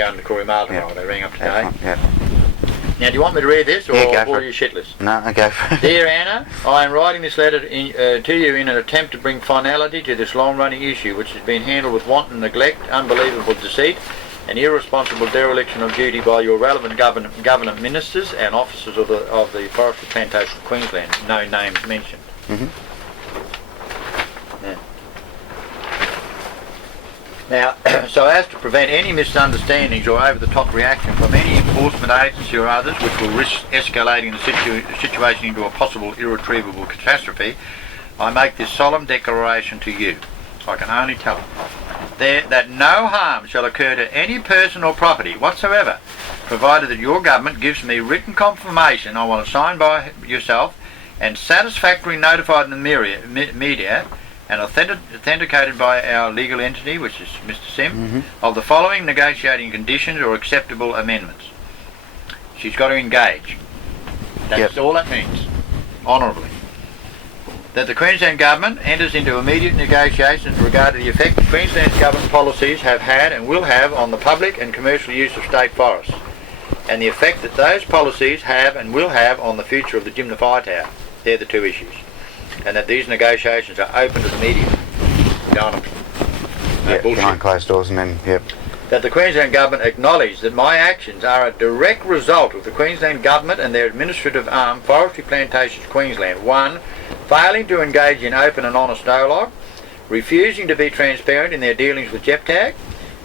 going to Corrimal tomorrow. They rang up today. Yeah. Now, do you want me to read this, or Yeah, go for are you shitless? No, go for it. Dear Anna, I am writing this letter to you in an attempt to bring finality to this long-running issue, which has been handled with wanton neglect, unbelievable deceit, and irresponsible dereliction of duty by your relevant government ministers and officers of the Forestry Plantation of Queensland. No names mentioned. Mm-hmm. Now, so as to prevent any misunderstandings or over-the-top reaction from any enforcement agency or others which will risk escalating the situation into a possible irretrievable catastrophe, I make this solemn declaration to you. I can only tell it. That no harm shall occur to any person or property whatsoever, provided that your government gives me written confirmation I want to sign by yourself and satisfactorily notified in the media and authenticated by our legal entity, which is Mr. Sim, of the following negotiating conditions or acceptable amendments. She's got to engage. That's all that means, honourably. That the Queensland Government enters into immediate negotiations regarding the effect Queensland Government policies have had and will have on the public and commercial use of state forests, and the effect that those policies have and will have on the future of the Jimna Fire Tower. They're the two issues. And that these negotiations are open to the media. No bullshit. Behind closed doors and then, That the Queensland Government acknowledge that my actions are a direct result of the Queensland Government and their administrative arm, Forestry Plantations Queensland. 1. Failing to engage in open and honest dialogue, refusing to be transparent in their dealings with JEPTAG,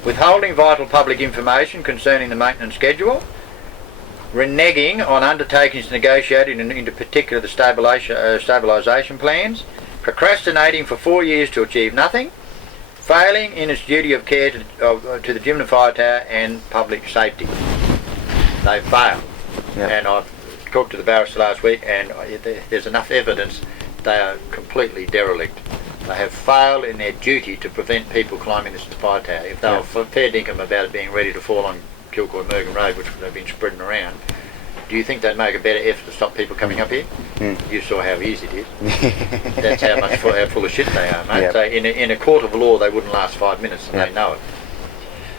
withholding vital public information concerning the maintenance schedule, reneging on undertakings negotiated into particular the stabilisation plans, procrastinating for 4 years to achieve nothing, failing in its duty of care to the Jimna Fire Tower and public safety. They failed. Yep. And I've talked to the barrister last week, and there's enough evidence they are completely derelict. They have failed in their duty to prevent people climbing this fire tower. If they were fair dinkum about it being ready to fall on Kilcoy-Mergen Road, which they've been spreading around, do you think they'd make a better effort to stop people coming up here? You saw how easy it is. That's how full of shit they are, mate. Yep. So in a court of law they wouldn't last 5 minutes, and they know it.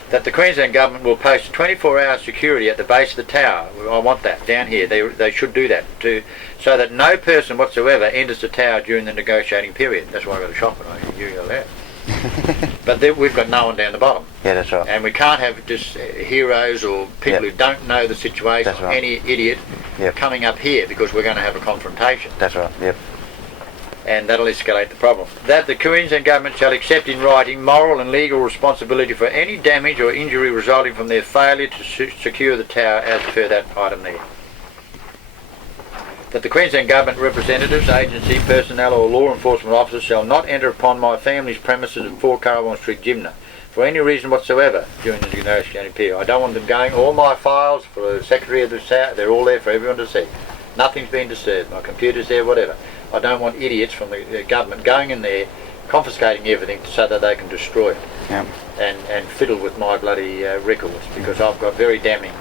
That the Queensland Government will post 24-hour security at the base of the tower. I want that down here. They should do that so that no person whatsoever enters the tower during the negotiating period. That's why I got a shop and you go there. But we've got no one down the bottom. Yeah, that's right. And we can't have just heroes or people who don't know the situation, That's right. any idiot coming up here, because we're going to have a confrontation. That's right, And that'll escalate the problem. That the Queensland Government shall accept in writing moral and legal responsibility for any damage or injury resulting from their failure to secure the tower as per that item there. That the Queensland Government representatives, agency, personnel or law enforcement officers shall not enter upon my family's premises at 4 Currawong Street, Jimna, for any reason whatsoever during the negotiating period. I don't want them going. All my files for the Secretary of the South, they're all there for everyone to see. Nothing's been disturbed. My computer's there, whatever. I don't want idiots from the government going in there, confiscating everything so that they can destroy it and fiddle with my bloody records, because I've got very damning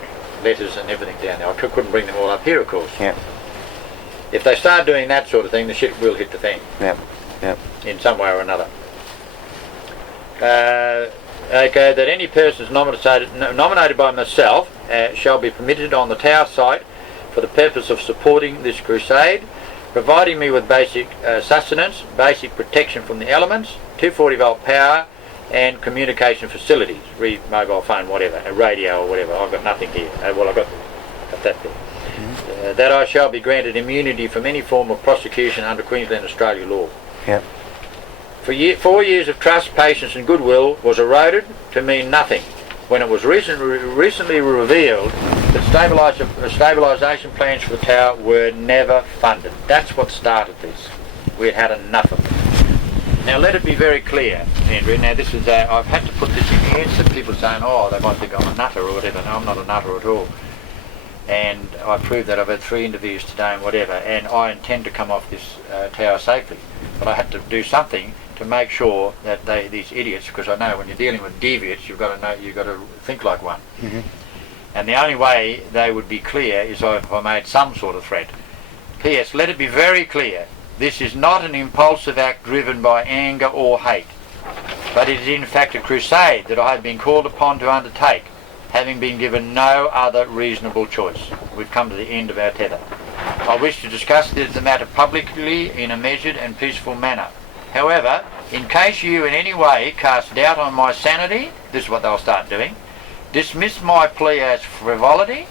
letters and everything down there. I couldn't bring them all up here, of course. If they start doing that sort of thing, the shit will hit the fan. In some way or another. Okay, that any persons nominated by myself shall be permitted on the tower site for the purpose of supporting this crusade, providing me with basic sustenance, basic protection from the elements, 240 volt power and communication facilities, mobile phone, whatever, a radio or whatever. I've got nothing here. Well, I've got that there. That I shall be granted immunity from any form of prosecution under Queensland Australia law. For 4 years of trust, patience and goodwill was eroded to mean nothing when it was recently revealed that stabilisation plans for the tower were never funded. That's what started this. We had had enough of it. Now let it be very clear, Andrew. Now this is, I've had to put this in here so people saying, oh, they might think I'm a nutter or whatever. No, I'm not a nutter at all. And I proved that. I've had 3 interviews today and whatever, and I intend to come off this tower safely. But I had to do something to make sure that these idiots, because I know when you're dealing with deviates, you've got to think like one. And the only way they would be clear is if I made some sort of threat. P.S. Let it be very clear, this is not an impulsive act driven by anger or hate, but it is in fact a crusade that I have been called upon to undertake having been given no other reasonable choice. We've come to the end of our tether. I wish to discuss the matter publicly in a measured and peaceful manner. However, in case you in any way cast doubt on my sanity, this is what they'll start doing, dismiss my plea as frivolity,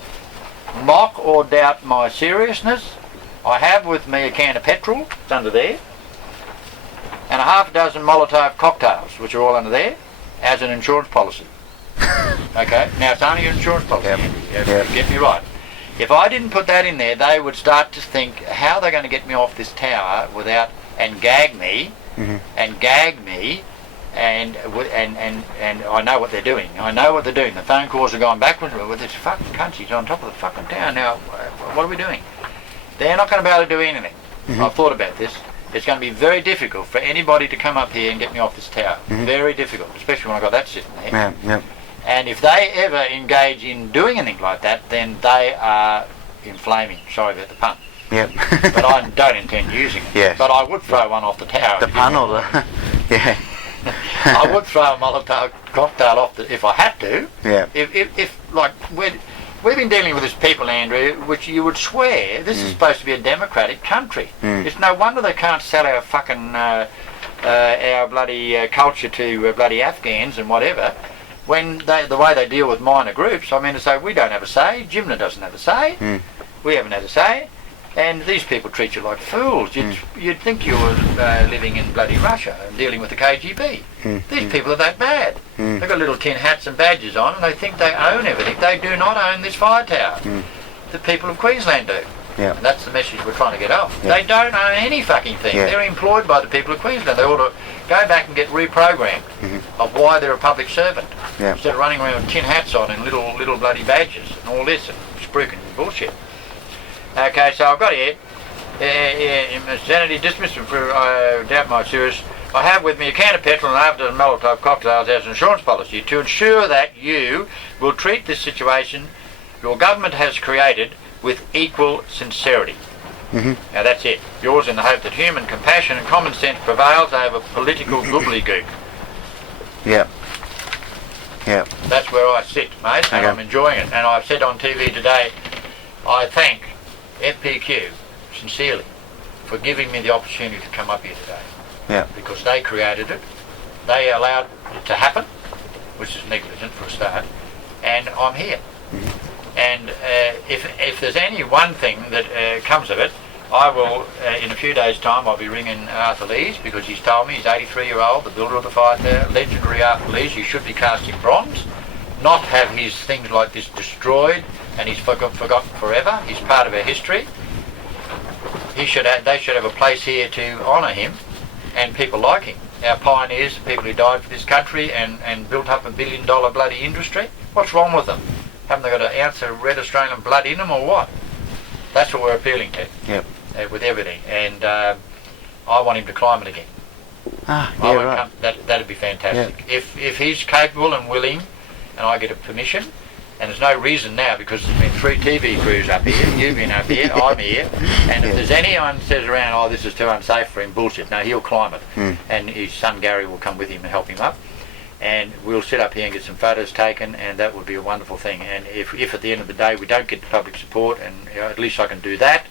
mock or doubt my seriousness, I have with me a can of petrol, it's under there, and a half a dozen Molotov cocktails, which are all under there, as an insurance policy. Okay, now it's only an insurance policy, Yep. Get me right. If I didn't put that in there, they would start to think, how are they going to get me off this tower without, and gag me, and I know what they're doing. The phone calls are going backwards with this fucking country's on top of the fucking town. Now, what are we doing? They're not going to be able to do anything. I've thought about this. It's going to be very difficult for anybody to come up here and get me off this tower. Very difficult, especially when I've got that sitting there. And if they ever engage in doing anything like that, then they are inflaming. Sorry about the pun. But I don't intend using it. Yes. But I would throw one off the tower. The pun or the... Yeah. I would throw a Molotov cocktail off if I had to. Yeah. If like, we've been dealing with this people, Andrew, which you would swear this is supposed to be a democratic country. It's no wonder they can't sell our fucking our bloody culture to bloody Afghans and whatever. When the way they deal with minor groups, I mean to say, we don't have a say. Jimna doesn't have a say. We haven't had a say. And these people treat you like fools. You'd think you were living in bloody Russia and dealing with the KGB. These people are that bad. They've got little tin hats and badges on and they think they own everything. They do not own this fire tower. The people of Queensland do. And that's the message we're trying to get off. They don't own any fucking thing. They're employed by the people of Queensland. They ought to go back and get reprogrammed of why they're a public servant. Instead of running around with tin hats on and little bloody badges and all this and spruiking bullshit. Okay, so I've got here, sanity dismissed for doubt my serious. I have with me a can of petrol and half a dozen Molotov cocktails as an insurance policy to ensure that you will treat this situation your government has created with equal sincerity. Now that's it. Yours in the hope that human compassion and common sense prevails over political gobbledygook. That's where I sit, mate, and I'm enjoying it. And I've said on TV today, I thank FPQ sincerely for giving me the opportunity to come up here today. Because they created it, they allowed it to happen, which is negligent for a start, and I'm here. And if there's any one thing that comes of it, I will, in a few days' time, I'll be ringing Arthur Lees, because he's told me, he's 83-year-old, the builder of the fire tower, legendary Arthur Lees. He should be cast in bronze, not have his things like this destroyed and he's forgotten forever. He's part of our history. They should have a place here to honour him and people like him. Our pioneers, the people who died for this country and built up $1 billion bloody industry. What's wrong with them? Haven't they got an ounce of red Australian blood in them or what? That's what we're appealing to. With everything. And I want him to climb it again. That'd be fantastic. If he's capable and willing and I get a permission, and there's no reason now because there's been 3 TV crews up here, you've been up here, I'm here, and if there's anyone says around, oh this is too unsafe for him, bullshit, no, he'll climb it. And his son Gary will come with him and help him up, and we'll sit up here and get some photos taken, and that would be a wonderful thing. And if at the end of the day we don't get the public support, and at least I can do that,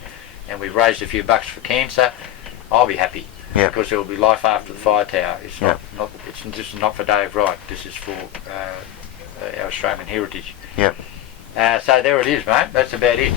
and we've raised a few bucks for cancer, I'll be happy. Because there will be life after the fire tower. It's this is not for Dave Wright, this is for our Australian heritage. So there it is, mate. That's about it.